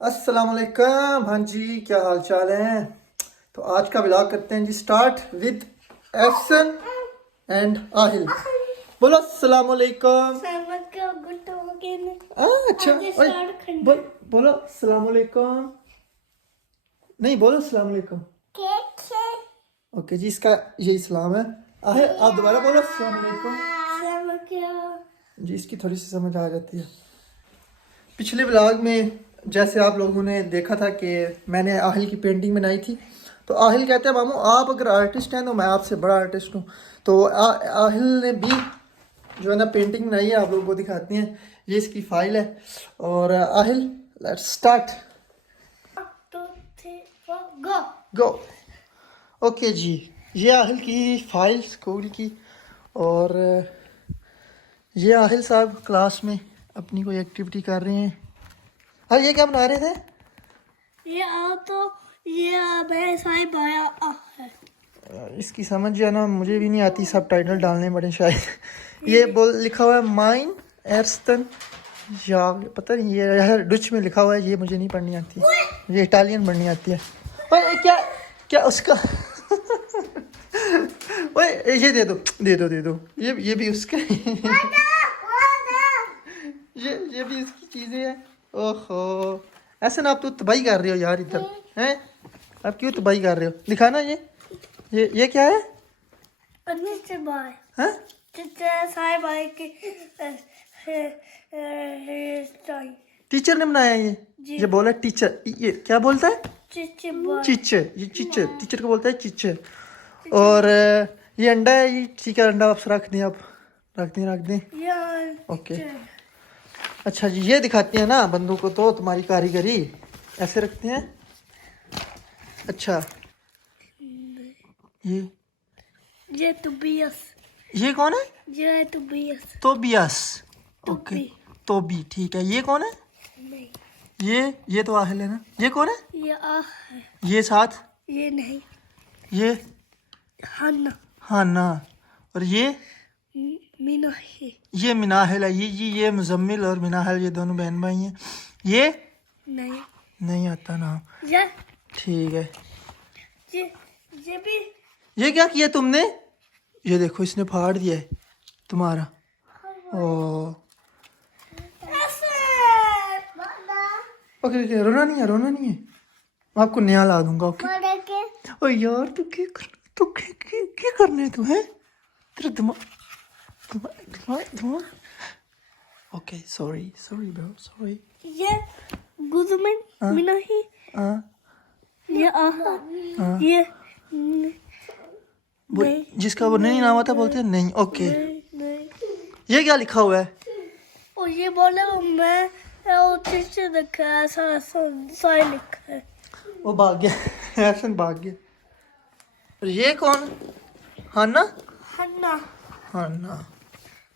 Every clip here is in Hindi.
अस्सलाम वालेकुम। हाँ जी, क्या हाल चाल है। तो आज का व्लॉग करते हैं जी start with Ehsan and Aahil. बोलो अस्सलाम वालेकुम। अच्छा बोलो अस्सलाम वालेकुम। नहीं बोलो अस्सलाम वालेकुम। ओके जी, इसका यही सलाम है। आहिल आप दोबारा बोलो अस्सलाम वालेकुम जी, इसकी थोड़ी सी समझ आ जाती है। पिछले व्लॉग में जैसे आप लोगों ने देखा था कि मैंने आहिल की पेंटिंग बनाई थी, तो आहिल कहते हैं मामू आप अगर आर्टिस्ट हैं तो मैं आपसे बड़ा आर्टिस्ट हूँ। तो आहिल ने भी जो है ना पेंटिंग बनाई है, आप लोगों को दिखाती हैं। ये इसकी फाइल है। और Aahil let's start. Go. Okay जी, ये आहिल की फाइल स्कूल की। और ये आहिल साहब क्लास में अपनी कोई एक्टिविटी कर रहे हैं। हाँ, ये क्या बना रहे थे? ये मैं साहिब आया है। इसकी समझ जो है ना मुझे भी नहीं आती, सब टाइटल डालने पड़े शायद। ये बोल लिखा हुआ है माइन एर्स्तन, या पता नहीं ये डच में लिखा हुआ है, ये मुझे नहीं पढ़नी आती है, मुझे इटालियन पढ़नी आती है। ओए क्या क्या उसका ओए ये दे दो दे दो दे दो, ये भी उसका ये भी इसकी चीजें हैं। ओहो, ऐसे ना आप तो तबाही कर रहे हो यार इधर हैं। आप क्यों तबाही कर रहे हो? दिखाना ये क्या है? हाँ? साहिब आए के टीचर ने बनाया ये बोला टीचर, ये क्या बोलता है? चीचर, ये चीचर टीचर को बोलता है चीचर। और ये अंडा है, ये ठीक है अंडा आप रख दें, आप रख दें। ओके अच्छा जी, ये दिखाती है ना बंदूक को, तो तुम्हारी कारीगरी ऐसे रखते हैं। अच्छा ये तुबियस, ये कौन है? ये तुबियस, तोबियस। ओके तुबी। तोबी, ठीक है। ये कौन है? नहीं, ये तो आहिल है ना। ये कौन है? ये है। ये साथ ये नहीं, ये हन्ना, हाँ ना। और ये मीना है। ये मिनाहिल है। ये मुजम्मिल और मिनाहिल ये दोनों बहन भाई हैं। ये नहीं, नहीं आता नाम, ये ठीक है। ये ये भी ये क्या किया तुमने? ये देखो इसने फाड़ दिया है तुम्हारा। ओ ओके ओके, रोना नहीं है, रोना नहीं है। मैं आपको नया ला दूंगा। ओके। ओ यार तू क्या करने तू है? तेरा दिमाग। Okay sorry sorry bro sorry. ये गुजमन हाँ। मीना ही, हाँ ये हाँ। ये वो नहीं, जिसका वो नहीं नाम आता बोलते हैं नहीं। ओके नहीं। ये क्या लिखा हुआ है? और ये बोले मैं वो टीचर लिखा है, साई लिखा है। वो भाग गया ऐसन भाग गया। और ये कौन? हाना हन्ना, हाना,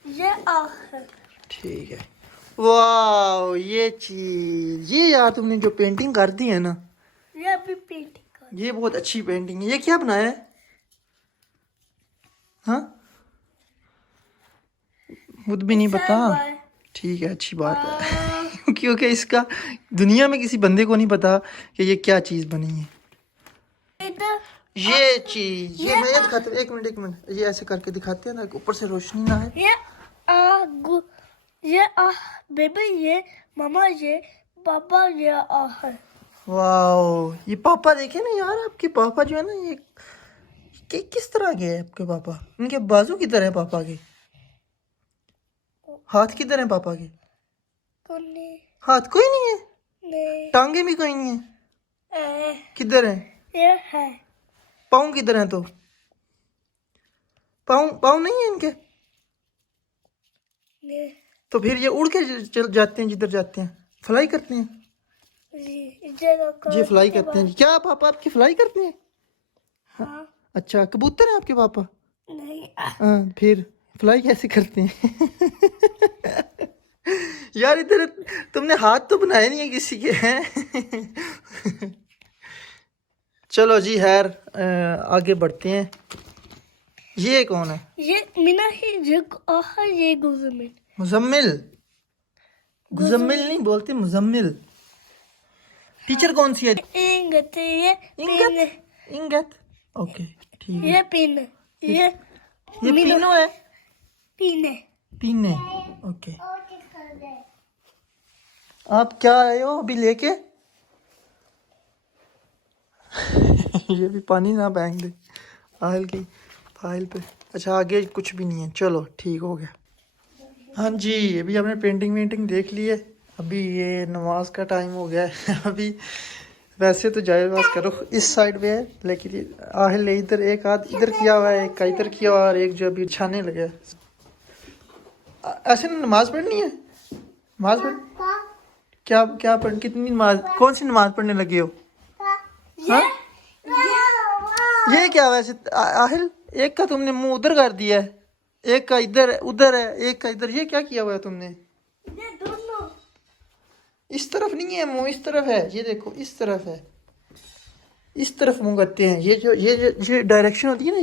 ये है। ठीक है। वाह ये चीज, ये यार तुमने जो पेंटिंग कर दी है ना, ये भी पेंटिंग कर। ये बहुत अच्छी पेंटिंग है। ये क्या बनाया है? हाँ खुद भी नहीं पता। ठीक है, अच्छी बात है क्योंकि इसका दुनिया में किसी बंदे को नहीं पता कि ये क्या चीज बनी है। इधर ये चीज ये मैं ये दिखाता हूँ, एक मिनट, ये ऐसे करके दिखाते हैं ना, ऊपर से रोशनी ना है। ये बेबी, ये मामा, ये पापा, ये है। वाओ, ये पापा देखे ना यार, आपके पापा जो है ना ये किस तरह के है आपके पापा? इनके बाजू किधर है पापा के? हाथ किधर है पापा के? नहीं, हाथ कोई नहीं है, नहीं, टांगे भी कोई नहीं है, किधर है? ये है। पाँव किधर है? तो पाँव नहीं है इनके, नहीं, तो फिर ये उड़ के चल जाते हैं जिधर जाते हैं, फ्लाई करते हैं। ये फ्लाई करते हैं। क्या पापा आपके फ्लाई करते हैं? हाँ, अच्छा कबूतर है आपके पापा? नहीं, हाँ, फिर फ्लाई कैसे करते हैं यार इधर तुमने हाथ तो बनाए नहीं है किसी के हैं चलो जी खैर, आगे बढ़ते हैं। ये कौन है? ये मीना ही, ये गुजमिन। मुजम्मिल, गुजम्मिल नहीं बोलते, मुजम्मिल। टीचर कौन सी है? इंगत ये इंगत। इंगत, ओके ठीक है। ये पिन ये पीनो है। पीने पीने, ओके। आप क्या आए हो अभी लेके? ये भी पानी ना फेंक दे आहिल की फाइल पे। अच्छा आगे कुछ भी नहीं है, चलो ठीक हो गया। हाँ जी, अभी हमने पेंटिंग वेंटिंग देख ली है। अभी ये नमाज का टाइम हो गया है। अभी वैसे तो जायज़ करो इस साइड पे है, लेकिन ये आहिल ने इधर एक हाथ इधर किया हुआ है, एक का इधर किया हुआ है, और एक जो अभी छाने लगे। ऐसे नमाज पढ़नी है? नमाज पढ़ क्या क्या पढ़ कितनी नमाज, कौन सी नमाज पढ़ने लगे हो? हाँ? ये क्या वैसे आहिल, एक का तुमने मुंह उधर कर दिया है, एक का इधर उधर है, एक का इधर, ये क्या किया हुआ है तुमने? ये दोनों इस तरफ नहीं है मुंह, इस तरफ है, ये देखो इस तरफ है, इस तरफ मुंह करते हैं। ये डायरेक्शन होती है ना,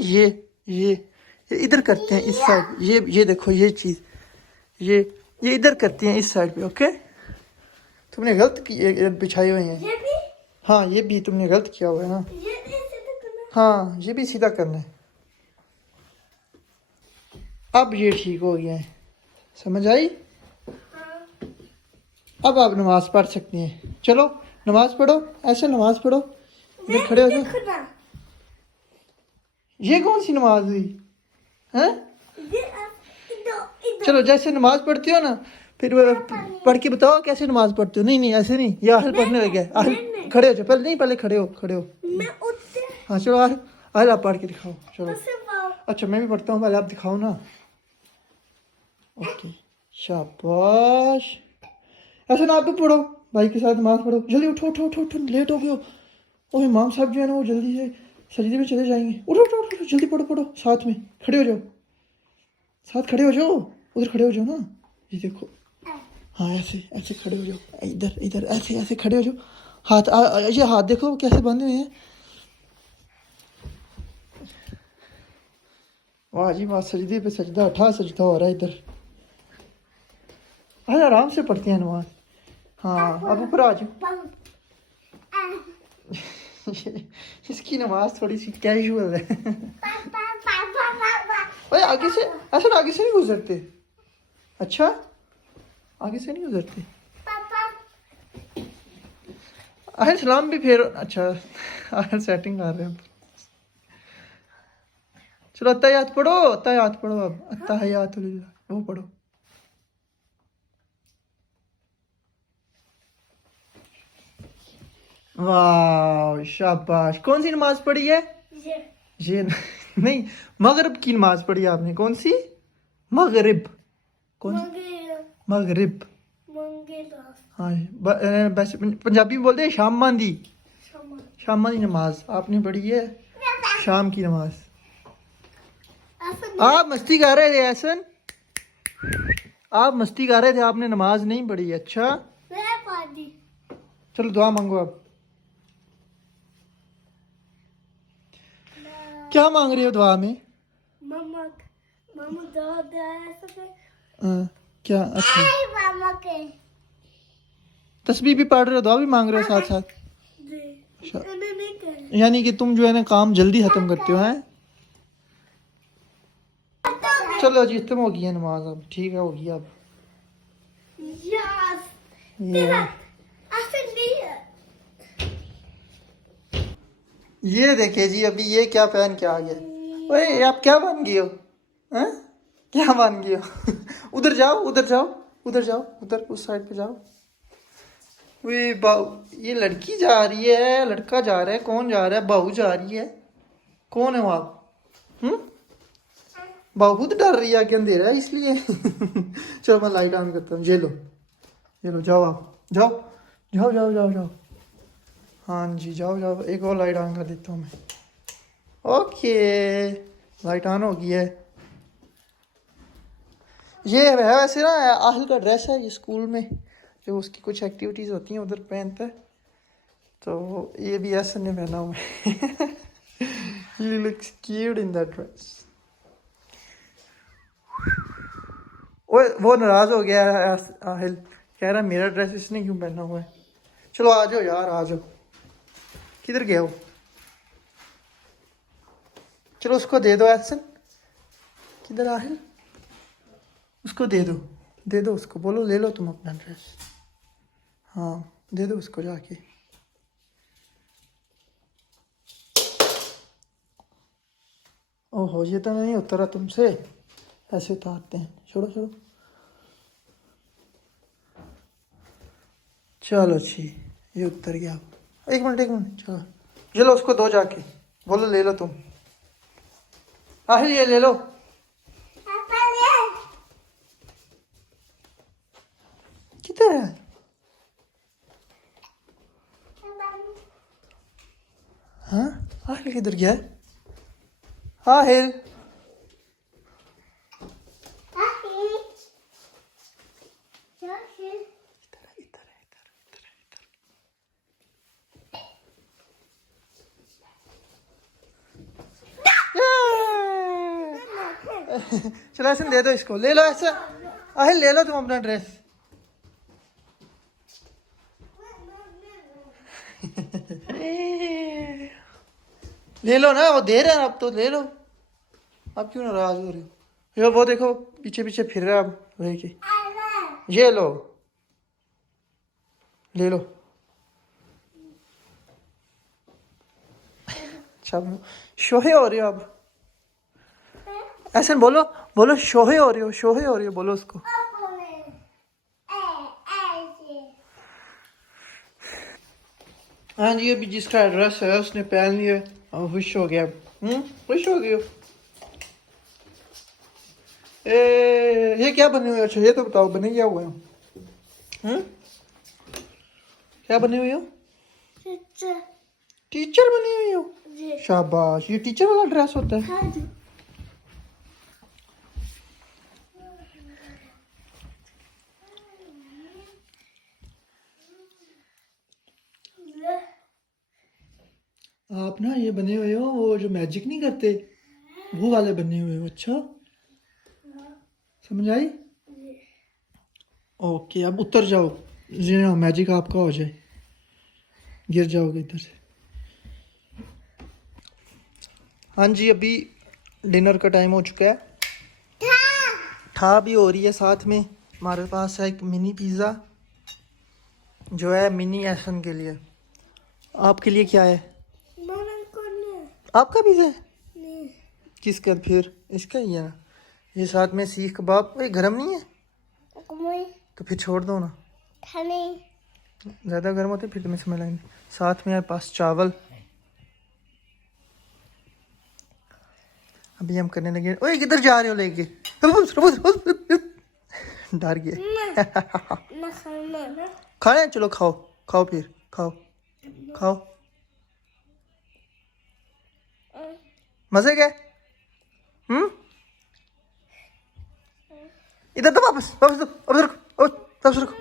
ये इधर करते हैं इस साइड। ये देखो ये चीज, ये इधर करते हैं इस साइड पे। ओके, तुमने गलत बिछाए हुए हैं। ये भी हाँ ये भी तुमने गलत किया हुआ है ना। ये ऐसे तो करना। हाँ ये भी सीधा करना है। अब ये ठीक हो गया है, समझ आई? अब आप नमाज पढ़ सकती हैं। चलो नमाज पढ़ो, ऐसे नमाज पढ़ो, इधर खड़े हो जाओ। देखना ये कौन सी नमाज हुई हैं? ये इधर चलो जैसे नमाज पढ़ती हो ना, फिर वो पढ़ के बताओ कैसे नमाज पढ़ते हो। नहीं नहीं ऐसे नहीं, ये आहिल पढ़ने लगे। आहिल खड़े हो जाओ, पहले नहीं, पहले खड़े हो। मैं उठते हाँ चलो आहिल आप पढ़ के दिखाओ चलो। से पाओ अच्छा मैं भी पढ़ता हूँ, पहले आप दिखाओ ना। ओके शाबाश। ऐसे ना आप भी पढ़ो, भाई के साथ नमाज पढ़ो। जल्दी उठो उठो उठो उठो, लेट हो गए हो। और इमाम साहब जो है ना वो जल्दी से सजदे में चले जाएंगे। उठो उठो उठो, जल्दी पढ़ो पढ़ो, साथ में खड़े हो जाओ, साथ खड़े हो जाओ, उधर खड़े हो जाओ ना, ये देखो। हाँ ऐसे ऐसे खड़े हो जाओ, इधर इधर ऐसे ऐसे खड़े हो जाओ। हाथ ये हाथ देखो कैसे बंधे हुए हैं। वाह जी वाह, सजदे पे सजदा उठा, सजदा हो रहा है इधर। अरे आराम से पढ़ते हैं नमाज। हाँ अब ऊपर आ जाओ। इसकी नमाज थोड़ी सी कैजुअल है। भाई आगे से ऐसा, आगे से नहीं गुजरते। अच्छा आगे से नहीं गुजरते। आहिल सलाम भी फेर। अच्छा आहिल सेटिंग कर रहे हैं। चलो अत्तहियात पढ़ो, अत्तहियात पढ़ो, अब अत्तहियात लिल्लाह वो पढ़ो। वाह शाबाश। कौन सी नमाज पढ़ी है? ये नहीं, मगरिब की नमाज पढ़ी आपने। कौन सी? मगरिब। कौन सी? मगरिब। हाँ वैसे पंजाबी में बोलते हैं शाम दी। शाम दी नमाज आपने पढ़ी है, शाम की नमाज। आप मस्ती कर रहे थे एहसन, आप मस्ती कर रहे थे, आपने नमाज नहीं पढ़ी। अच्छा चलो दुआ मांगो आप। क्या मांग रहे हो दुआ में? मम्मा दुआ दे क्या? अच्छा तस्बीह भी पढ़ रहे हो, दुआ भी मांग रहे हो साथ साथ। यानी कि तुम जो है ना काम जल्दी खत्म करते हो हैं। चलो जी खत्म हो गई है नमाज, अब ठीक है हो गई अब। ये देखिए जी, अभी ये क्या पहन के आ गया। ओए आप क्या बन गए हो हैं? क्या बन गए हो? उधर जाओ उधर जाओ उधर जाओ, उधर उस साइड पे जाओ। वे ये लड़की जा रही है, लड़का जा रहा है, कौन जा रहा है? बहू जा रही है। कौन है वो आप? बहू खुद डर रही है कि अंधेरा है इसलिए। चलो मैं लाइट ऑन करता हूँ। ये लो जाओ, आप जाओ जाओ जाओ जाओ जाओ। हाँ जी जाओ जाओ, एक और लाइट ऑन कर देता हूँ मैं। ओके लाइट ऑन हो गई है। ये है वैसे ना आहिल का ड्रेस है, ये स्कूल में जो उसकी कुछ एक्टिविटीज़ होती हैं उधर पहनता है। तो ये भी ऐसा नहीं पहना हुआ है। He looks cute in that dress. वो नाराज हो गया है आहिल, कह रहा मेरा ड्रेस इसने क्यों पहना हुआ है। चलो आ जाओ यार, आ जाओ। किधर गया वो? चलो उसको दे दो एहसन। किधर आहिल? उसको दे दो उसको, बोलो ले लो तुम अपना ड्रेस। हाँ दे दो उसको जाके। ओहो ये तो नहीं उतरा तुमसे, ऐसे उतारते हैं। छोड़ो छोड़ो। चलो जी ये उतर गया। एक मिनट चलो। चलो उसको दो जाके, बोलो ले लो तुम। आहिल ये ले लो। किधर है? हाँ आहिल किधर गया है? आहिल चलो ऐसे दे दो इसको, ले लो ऐसे। आहिल ले लो तुम अपना ड्रेस। ले लो ना, वो दे रहे हैं अब तो ले लो। अब क्यों नाराज हो रहे हो? ये वो देखो पीछे पीछे फिर रहा है अब लेके। ये लो ले लो। अच्छा शोहे हो रही हो अब। ऐसे बोलो, बोलो शोहे हो रही हो बोलो उसको। हाँ जी अभी जिसका ड्रेस है उसने पहन लिया और खुश हो गया। खुश हो गए हो? ये क्या बने हुए हो? अच्छा ये तो बताओ बने क्या हुए हो? क्या बने हुए हो? टीचर बनी हुई हो? शाबाश, ये टीचर वाला ड्रेस होता है? हाँ जी। आप ना ये बने हुए हो वो जो मैजिक नहीं करते वो वाले बने हुए हो। अच्छा समझ आई? ओके अब उतर जाओ, जी हाँ मैजिक आपका हो जाए, गिर जाओगे इधर से। हाँ जी अभी डिनर का टाइम हो चुका है। ठा भी हो रही है, साथ में हमारे पास है एक मिनी पिज़्ज़ा जो है मिनी एहसन के लिए। आपके लिए क्या है? आपका पिज़्ज़ा है? किसका फिर? इसका ही है ना। ये साथ में सीख कबाब। ये गरम नहीं है तो फिर छोड़ दो ना, ज़्यादा गर्म होते फिर तुम्हें समझ आएंगे। साथ में है पास चावल। अभी हम करने लगे। ओए किधर जा रहे हो लेके? डर गया। खाने चलो खाओ, खाओ फिर खाओ खाओ। मजे गए? इधर तो वापस वापस दो, वापस रखो, वापस रखो,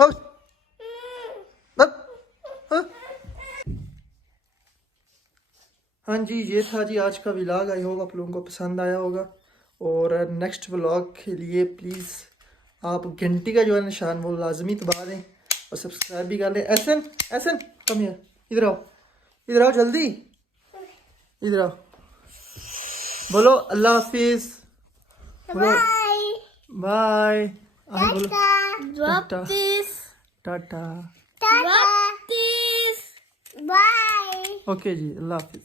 वापस। हाँ जी ये था जी आज का व्लॉग। आई होप आप लोगों को पसंद आया होगा। और नेक्स्ट व्लॉग के लिए प्लीज़ आप घंटी का जो है निशान वो लाजमी दबा दें और सब्सक्राइब भी कर लें। एहसन एहसन कम हियर, इधर आओ जल्दी, इधर आओ। बोलो अल्लाह हाफिज, बोलो बाय। बोलो टाटा टाटा। बाय। ओके जी अल्लाह हाफिज।